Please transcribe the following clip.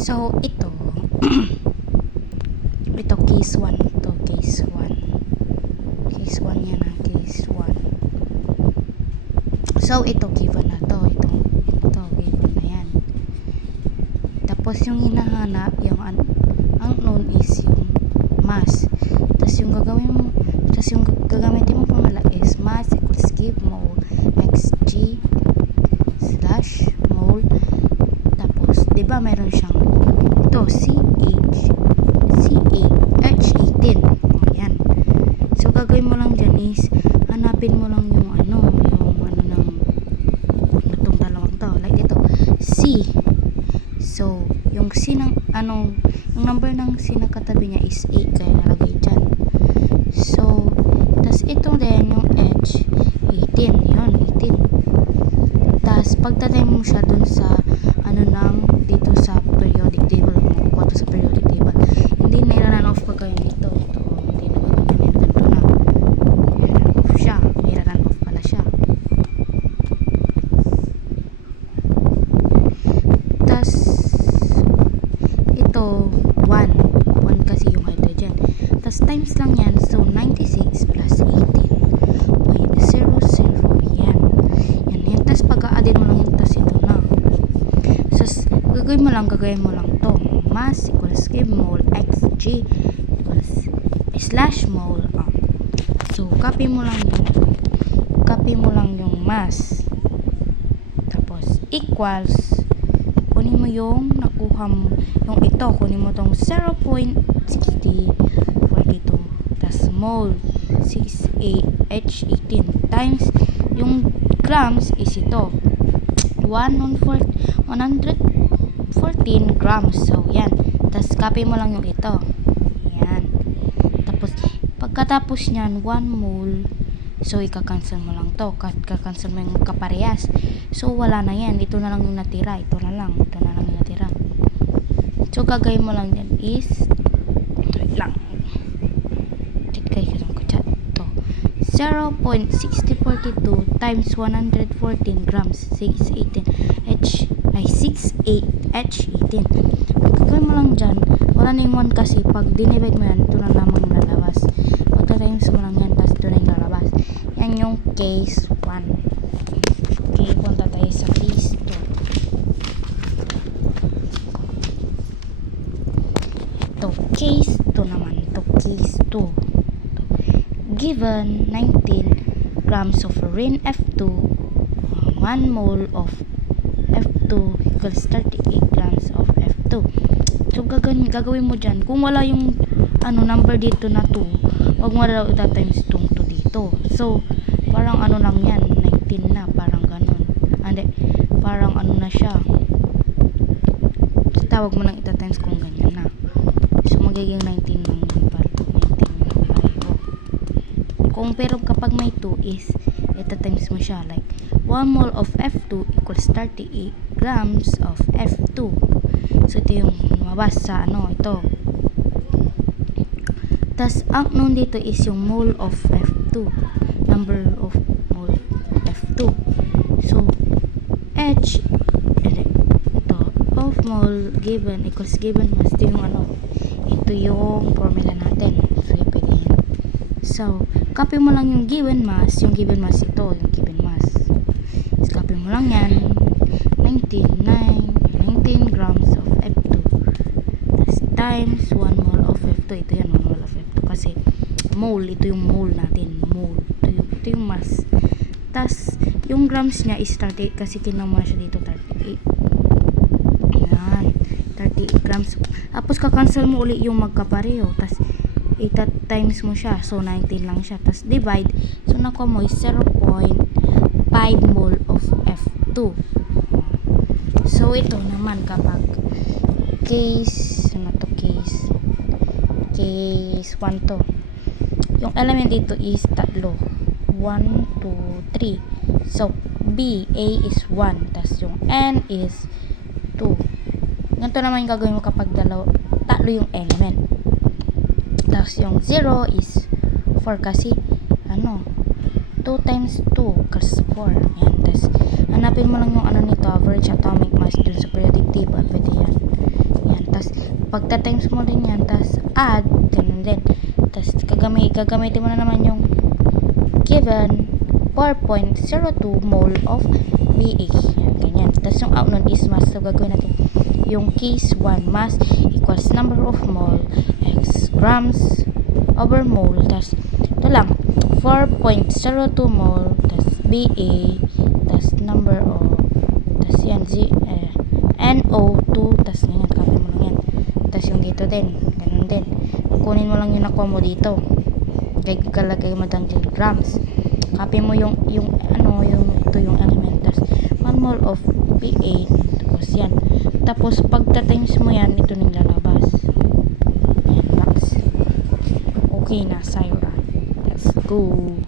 So, ito ito case 1 ito, case 1 case 1 yan ha, case 1. So, ito given na to, ito given na yan. Tapos yung hinahanap, yung unknown is yung mass. Tapos yung gagamitin mo formula is mass equals give mole xg slash mole. Tapos, di ba meron siyang ito, CH18. O, yan. So, gagawin mo lang dyan is, hanapin mo lang yung ng itong dalawang to. Like ito, C. So, yung C ng, yung number ng C na katabi niya is 8. Kaya nalagay dyan. So, tas ito din, yung H, 18. Yun, 18. Tas, pagtatay mo siya dun sa, dito sa periodic table. Makukuha to sa periodic table. Hindi na i-run off ko kayo dito. Ito, hindi na gagawin. Ganito na. I-run off siya. May run off pala siya. Tas, ito, 1. 1 kasi yung hydrogen. Tas, times lang yan. So, 96 plus 18.00. Yan. Yan. Tas, pag-a-addin mo lang yung tas ito na. Gagawin mo lang to. Mass equals give mole xg equals slash mole. So, copy mo lang yung mass. Tapos, equals, kunin mo yung nakuha mo, yung ito, kunin mo tong 0.6042. Tapos, mole 68H18 times yung grams is ito. 114 grams. So, yan. Tapos, copy mo lang yung ito. Yan. Tapos, pagkatapos nyan, 1 mole. So, ika-cancel mo lang to. Ika-cancel mo yung kaparehas. So, wala na yan. Ito na lang yung natira. Ito na lang yung natira. So, gagawin mo lang yan is, wait lang. Check kayo ko chat. Ito. 0.6042 times 114 grams 68H18. Gagawin mo lang dyan, wala na yung 1 kasi pag dinivide mo yan, ito na lamang lalabas. Pag times mo lang yan, tapos ito na yung lalabas. Yan yung case 1. Okay, punta tayo sa case 2. Ito, case 2 naman. Ito, case 2. Given 19 grams of Rin F2, 1 mole of F2 equals 38 grams of F2. So, gagawin mo dyan. Kung wala yung number dito na 2, wag mo daw ita-times 2 dito. So, parang lang yan, 19 na, parang ganun. Hindi, parang na siya. So, tawag mo lang ita-times kung ganyan na. So, magiging 19 lang yun, parang 19 na tayo. Pero kapag may 2 is, ita-times mo siya, like, 1 mole of F2 equals 38 grams of F2. So, ito yung lumabas sa ito. Tas, ang unknown dito is yung mole of F2. Number of mole F2. So, H, ito, of mole given equals given mass. Ito yung ito yung formula natin. So, pwede yan. So, copy mo lang yung given mass. Yung given mass ito, yung given mass. So, copy mo lang yan. 19 grams of F2. Tapos, times 1 mole of F2. Ito yan, 1 mole of F2. Kasi, mole. Ito yung mole natin. Mole. Ito yung mass. Tapos, yung grams niya is 38 kasi kinuha mo na siya dito, 38. Ayan. 38 grams. Tapos, kakancel mo ulit yung magkapareho. Tapos, times mo siya. So, 19 lang siya. Tapos, divide. So, nakuha mo is 0.5 mole of F2. So, ito naman kapag case 1 to. Yung element dito is 3. 1, 2, 3. So, B, A is 1. Tapos, yung N is 2. Ganito naman yung gagawin mo kapag tatlo yung element. Tapos, yung 0 is 4 kasi, 2 times 2 equals 4. Ayan. Tapos, hanapin mo lang yung nito, average atomic mass dun sa periodic table. Pwede yan. tas pagta-times mo din yan, tas add, ganun din. Tas gagamitin mo na naman yung given 4.02 mole of BA. Ganyan. Tas yung out nun is mass. So gagawin natin yung case 1, mass equals number of mole x grams over mole. Tas ito lang 4.02 mole tas BA tas number of tas yan NO2 tas ganyan, copy mo lang yan. Tas yung dito din, ganun din, kunin mo lang yung nakuha mo dito, kalagay mo dang kilograms, copy mo yung ano, yung ito yung element, tas 1 mole of BA, tapos yan, tapos pagta-times mo yan, ito nang lalabas. Yan, max. Okay na, Syra. Let's go.